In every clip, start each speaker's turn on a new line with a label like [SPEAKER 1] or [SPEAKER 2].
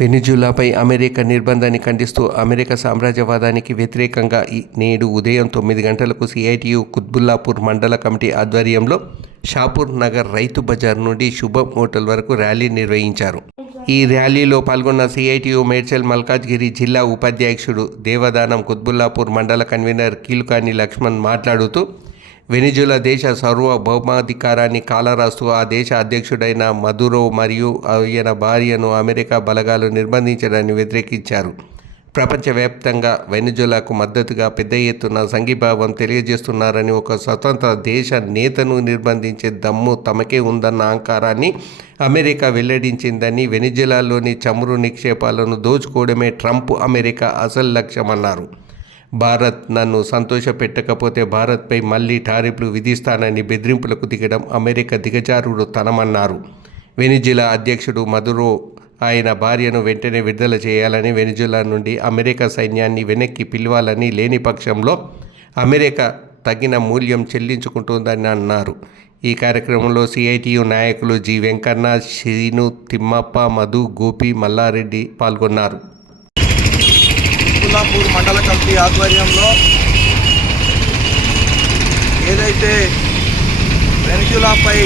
[SPEAKER 1] వెనిజులాపై America నిర్బంధాన్ని ఖండిస్తూ America సామ్రాజ్యవాదానికి వ్యతిరేకంగా ఈ- నేడు ఉదయం తొమ్మిది గంటలకు సిఐటియు కుత్బుల్లాపూర్ మండల కమిటీ ఆధ్వర్యంలో షాపూర్ నగర్ రైతు బజార్ నుండి శుభం హోటల్ వరకు ర్యాలీ నిర్వహించారు. ఈ ర్యాలీలో పాల్గొన్న సిఐటియు మేడ్చల్ మల్కాజ్గిరి జిల్లా ఉపాధ్యక్షుడు దేవదానం కుత్బుల్లాపూర్ మండల కన్వీనర్ కీలుకాని లక్ష్మణ్ మాట్లాడుతూ వెనిజులా దేశ సార్వభౌమాధికారాన్ని కాలరాస్తూ ఆ దేశ అధ్యక్షుడైన మదురో మరియు ఆయన భార్యను అమెరికా బలగాలు నిర్బంధించడాన్ని వ్యతిరేకించారు. ప్రపంచవ్యాప్తంగా వెనిజులాకు మద్దతుగా పెద్ద ఎత్తున సంఘీభావం తెలియజేస్తున్నారని ఒక స్వతంత్ర దేశ నేతను నిర్బంధించే దమ్ము తమకే ఉందన్న అహంకారాన్ని అమెరికా వెల్లడించిందని వెనిజులాలోని చమురు నిక్షేపాలను దోచుకోవడమే ట్రంప్ అమెరికా అసలు లక్ష్యమన్నారు. భారత్ నన్ను సంతోషపెట్టకపోతే భారత్పై మళ్ళీ టారిఫ్లు విధిస్తానని బెదిరింపులకు దిగడం అమెరికా దిగజారుడు తనమన్నారు. వెనిజులా అధ్యక్షుడు మదురో ఆయన భార్యను వెంటనే విడుదల చేయాలని వెనిజులా నుండి అమెరికా సైన్యాన్ని వెనక్కి పిలవాలని లేని పక్షంలో అమెరికా తగిన మూల్యం చెల్లించుకుంటుందని అన్నారు. ఈ కార్యక్రమంలో సిఐటియు నాయకులు జి వెంకన్న శ్రీను తిమ్మప్ప మధు గోపి మల్లారెడ్డి పాల్గొన్నారు.
[SPEAKER 2] కుల్లాపూర్ మండల కమిటీ ఆధ్వర్యంలో ఏదైతే వెనిజులాపై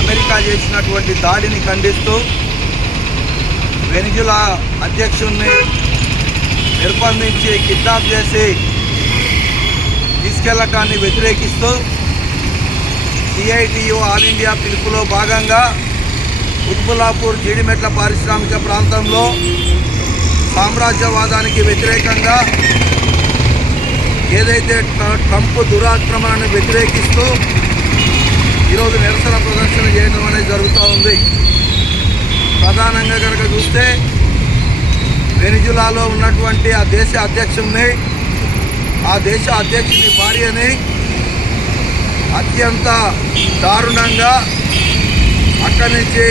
[SPEAKER 2] అమెరికా చేసినటువంటి దాడిని ఖండిస్తూ వెనిజులా అధ్యక్షుడిని నిర్బంధించి కిడ్నాప్ చేసి తీసుకెళ్ళటాన్ని వ్యతిరేకిస్తూ సిఐటియు ఆల్ ఇండియా పిలుపులో భాగంగా ఉత్పులాపూర్ జీడిమెట్ల పారిశ్రామిక ప్రాంతంలో సామ్రాజ్యవాదానికి వ్యతిరేకంగా ఏదైతే ట్రంప్ దురాక్రమణను వ్యతిరేకిస్తూ ఈరోజు నిరసన ప్రదర్శన చేయడం అనేది జరుగుతూ ఉంది. ప్రధానంగా కనుక చూస్తే వెనిజులాలో ఉన్నటువంటి ఆ దేశ అధ్యక్షుడిని ఆ దేశ అధ్యక్షుని భార్యని అత్యంత దారుణంగా అక్కడి నుంచి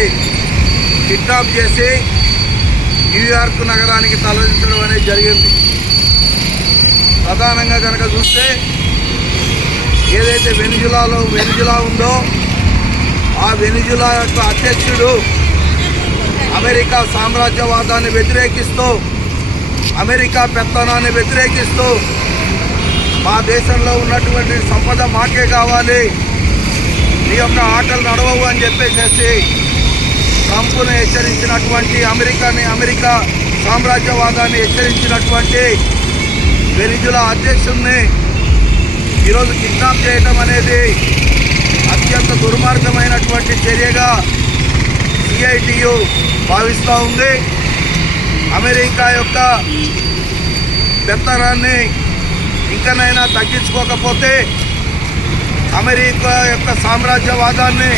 [SPEAKER 2] కిడ్నాప్ చేసి న్యూయార్క్ నగరానికి తరలించడం అనేది జరిగింది. ప్రధానంగా కనుక చూస్తే ఏదైతే వెనిజులాలో వెనిజులా ఉందో ఆ వెనిజులా యొక్క అధ్యక్షుడు అమెరికా సామ్రాజ్యవాదాన్ని వ్యతిరేకిస్తూ అమెరికా పెత్తనాన్ని వ్యతిరేకిస్తూ మా దేశంలో ఉన్నటువంటి సంపద మాకే కావాలి నీ యొక్క ఆటలు నడవవు అని చెప్పేసేసి ట్రంప్ను హెచ్చరించినటువంటి అమెరికాని అమెరికా సామ్రాజ్యవాదాన్ని హెచ్చరించినటువంటి వెనిజులా అధ్యక్షుడిని ఈరోజు కిడ్నాప్ చేయటం అనేది అత్యంత దుర్మార్గమైనటువంటి చర్యగా సిఐటియు భావిస్తూ ఉంది. అమెరికా యొక్క పెత్తనాన్ని ఇంకనైనా తగ్గించుకోకపోతే అమెరికా యొక్క సామ్రాజ్యవాదాన్ని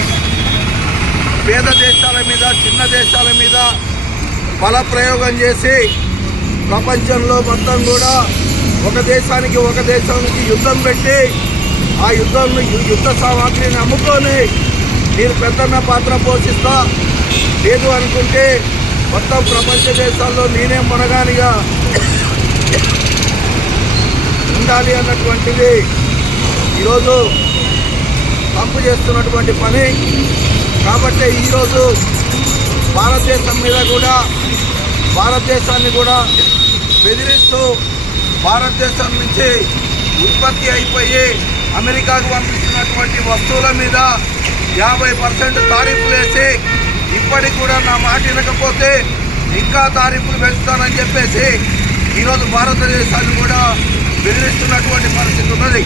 [SPEAKER 2] పేద దేశాల మీద చిన్న దేశాల మీద బల ప్రయోగం చేసి ప్రపంచంలో మొత్తం కూడా ఒక దేశానికి ఒక దేశానికి యుద్ధం పెట్టి ఆ యుద్ధంలో యుద్ధ సామాగ్రిని అమ్ముకొని నేను పెద్దన్న పాత్ర పోషిస్తా లేదు అనుకుంటే మొత్తం ప్రపంచ దేశాల్లో నేనే మనగానిగా ఉండాలి అన్నటువంటిది ఈరోజు తప్పు చేస్తున్నటువంటి పని. కాబట్టి ఈరోజు భారతదేశం మీద కూడా భారతదేశాన్ని కూడా బెదిరిస్తూ భారతదేశం నుంచి ఉత్పత్తి అయిపోయి అమెరికాకు పంపిస్తున్నటువంటి వస్తువుల మీద యాభై పర్సెంట్ తారీఫులు వేసి ఇప్పటికి కూడా నా మాట వినకపోతే ఇంకా తారీఫులు పెంచుతానని చెప్పేసి ఈరోజు భారతదేశాన్ని కూడా బెదిరిస్తున్నటువంటి పరిస్థితి ఉన్నది.